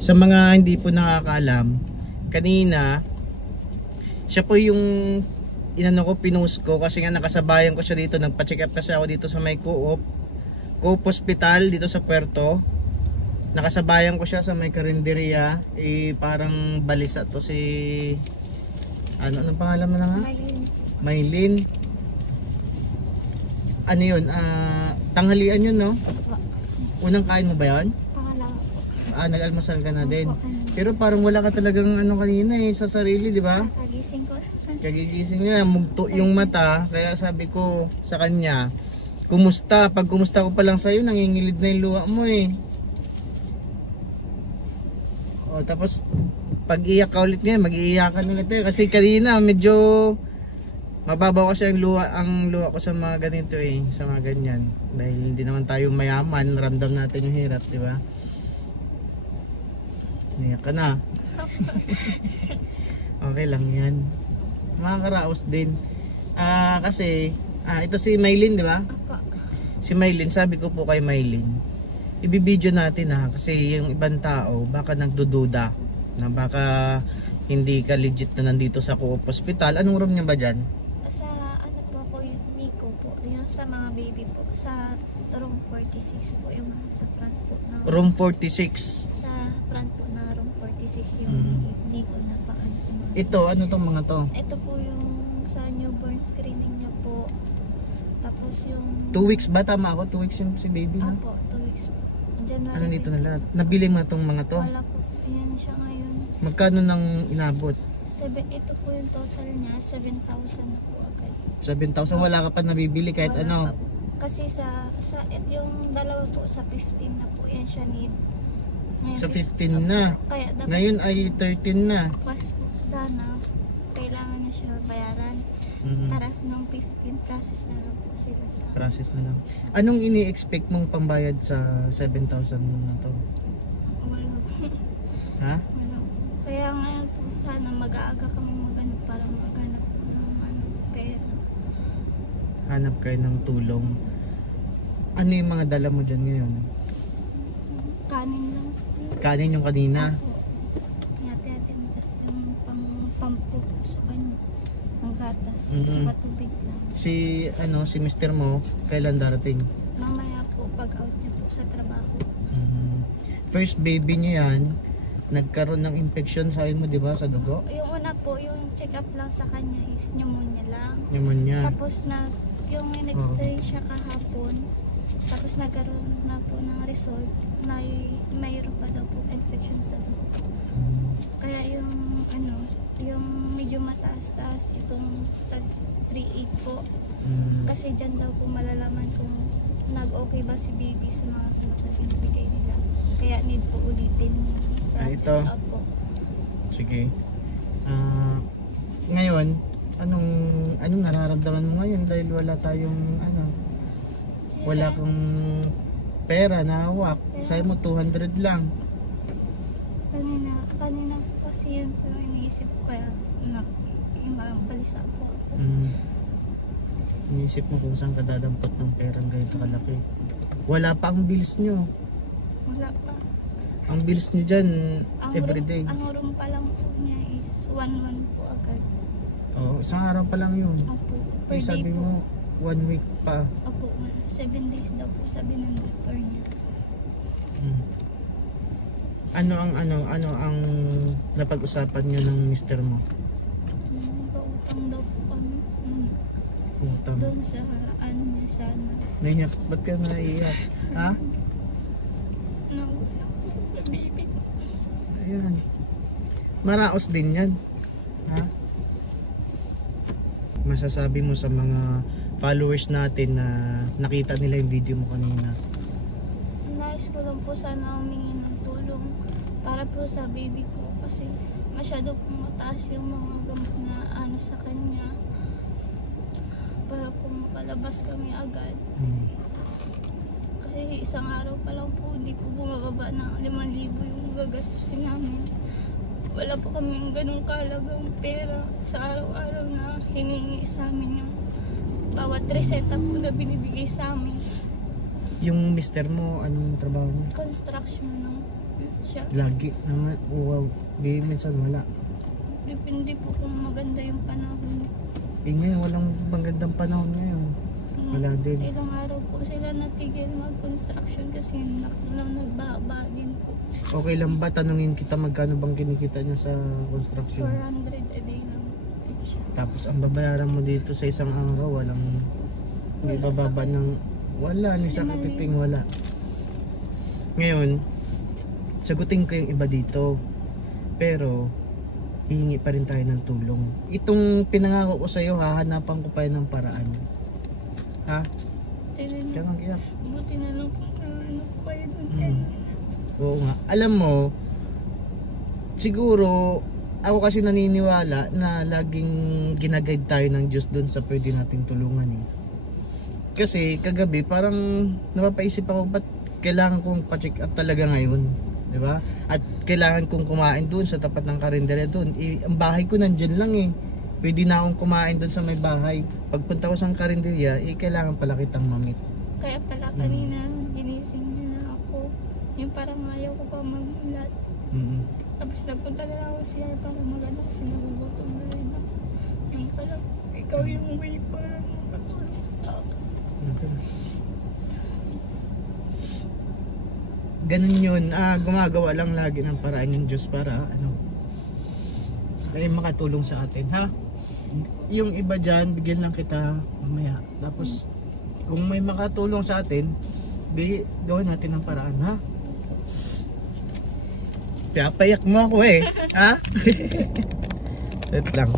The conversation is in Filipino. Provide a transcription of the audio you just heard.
Sa mga hindi po nakakaalam, kanina siya po yung inano ko, pinost ko kasi nga nakasabayan ko siya dito. Nagpa-check up kasi ako dito sa may Coop Hospital dito sa Puerto. Nakasabayan ko siya sa may karinderya. Parang balisa to si anong pangalan mo na nga? Maylin. Ano yun? Tanghalian yun, no? Unang kain mo ba yun? Nag-almusal ka na din. Pero parang wala ka talagang ano kanina sa sarili, di ba? Kagising ko. Kagigising niya, mugto yung mata. Kaya sabi ko sa kanya, kumusta? Pag kumusta ko pa lang sa'yo, nangingilid na yung luha mo tapos pag iyak ka ulit ngayon, mag-iiyakan ulit kasi kanina medyo mababaw kasi ang luha ko sa mga ganito sa mga ganyan. Dahil hindi naman tayo mayaman, ramdam natin yung hirap, di ba? Iyak ka na. Okay lang yan. Makakaraos din. Kasi ito si Maylin, di ba? Si Maylin, sabi ko po kay Maylin, ibibideo natin kasi yung ibang tao baka nagdududa na baka hindi ka legit na nandito sa Coop Hospital. Anong room niya ba dyan? Sa ano po yung Nico po, yung sa mga baby po, sa room 46 po, yung sa front po na room 46. sa front po na room 46 yung Nico na paan sa mga. Ito, ano tong mga to? Ito po yung sa newborn screening niya po. Tapos yung 2 weeks ba? Tama ako? 2 weeks yung si baby na? Apo, 2 weeks po. January. Ano dito na lahat? Nabili mo tong mga to? Wala po. Ayan siya ngayon. Magkano nang inabot? Ito po yung total niya, 7,000 na po agad. 7,000? Wala ka pa nabibili kahit Wala ano? pa po. Kasi yung dalawa po sa 15 na po yan siya need. Ngayon, Sa 15 na. Kaya dapat Ngayon ay 13 na. pas sana kailangan na siya bayaran. Para nung 15 process na lang po sila sa Process na lang. Anong ini-expect mong pambayad sa 7,000 na to? wala po. Ha? Wala po. Kaya ngayon po sana mag-aaga kami maghanap para maghanap ng pera. Hanap kayo ng tulong. Ano yung mga dala mo dyan ngayon? Kanin lang po. Kanin yung kanina? Yate-yate mo tas yung pampo sa kanya. Ang gatas. Tsaka tubig lang. Si mister mo, kailan darating? Mamaya po pag out niya po sa trabaho. First baby niya yan, nagkaroon ng infection sa mo, di ba, sa dugo? Yung una po, yung check-up lang sa kanya is pneumonia lang. Pneumonia. Tapos yung in-x-ray siya kahapon, tapos nagkaroon na po ng result na mayroon pa daw po infection sa dugo. Kaya yung medyo mataas-taas itong 3.8 po. Kasi dyan daw po malalaman kung nag-okay ba si baby sa mga pinabigay nila. Kaya need po ulitin yung process out po. Sige. Ngayon, anong nararamdaman mo ngayon dahil wala tayong wala kang pera na hawak. Sabi mo 200 lang. Kanina po kasi yun po yung iniisip ko kaya yung balisa po. Iniisip mo kung saan ka dadampot ng perang ganito kalaki. Wala pa ang bills nyo. Wala pa. Ang bills nyo dyan, everyday. Ang room pa lang po niya is 1,100 po agad. Isang araw pa lang yun. Opo. Per day sabi po. mo, 1 week pa. Opo, 7 days daw po sabi ng doktor niya. Ano ang napag-usapan niyo ng mister mo? Pautang daw po kami. Utang. Doon sa niya sana. Naiyak, ba't ka naiyak? Ha? Naulak po sa baby. Ayan. Maraos din yan. Ha? Masasabi mo sa mga followers natin na nakita nila yung video mo kanina? Nais ko lang po sana humingi ng tulong para po sa baby ko kasi masyado pong mataas yung mga gamot na sa kanya para po makalabas kami agad. Kasi isang araw pa lang po hindi po bumababa ng 5,000 yung gagastusin namin. Wala po kami ganung kahalagang pera sa araw-araw na hiningi sa amin yung bawat reseta po na binibigay sa amin. Yung mister mo, anong trabaho niya? Construction ng siya. Lagi naman, wow, di minsan wala. Depende po kung maganda yung panahon. Eh ngayon, walang magandang panahon ngayon. Wala din. Ilang araw po sila natigil mag-construction kasi nagbaba din po. Okay lang ba, tanungin kita magkano bang kinikita niya sa construction? 400 a day lang po siya. Tapos ang babayaran mo dito sa isang araw, hindi bababa ng, wala, ni sa katiting wala. Ngayon, sagutin ko yung iba dito. Pero, hihingi pa rin tayo ng tulong. Itong pinangako ko sa'yo, hahanapan ko pa yun ng paraan. Ha? Kaya nga kaya. Buti na lang po ano po kayo dun. Oo nga. Alam mo, siguro, ako kasi naniniwala na laging ginaguide tayo ng Diyos doon sa pwede nating tulungan eh. Kasi kagabi parang napapaisip ako, ba't kailangan kong pa-check up talaga ngayon? Diba? At kailangan kong kumain doon sa tapat ng karinderya doon. Ang bahay ko nandyan lang eh. Pwede na akong kumain doon sa may bahay. Pagpunta ko sa karinderya, kailangan pala kitang mamit. Kaya pala kanina, ginising niya na ako. Yung parang ayaw ko pa magulat. Tapos napunta na ako siya para mag-ano kasi nagugutom na rin ako. Yung pala, ikaw yung way para makatulong sa akin. Okay. Ganun yun, gumagawa lang lagi ng paraan yung Diyos para ay makatulong sa atin, ha? Yung iba dyan, bigyan lang kita mamaya. Tapos kung may makatulong sa atin, di gawin natin ng paraan, ha? Papayak mo ako eh, ha? Wait lang.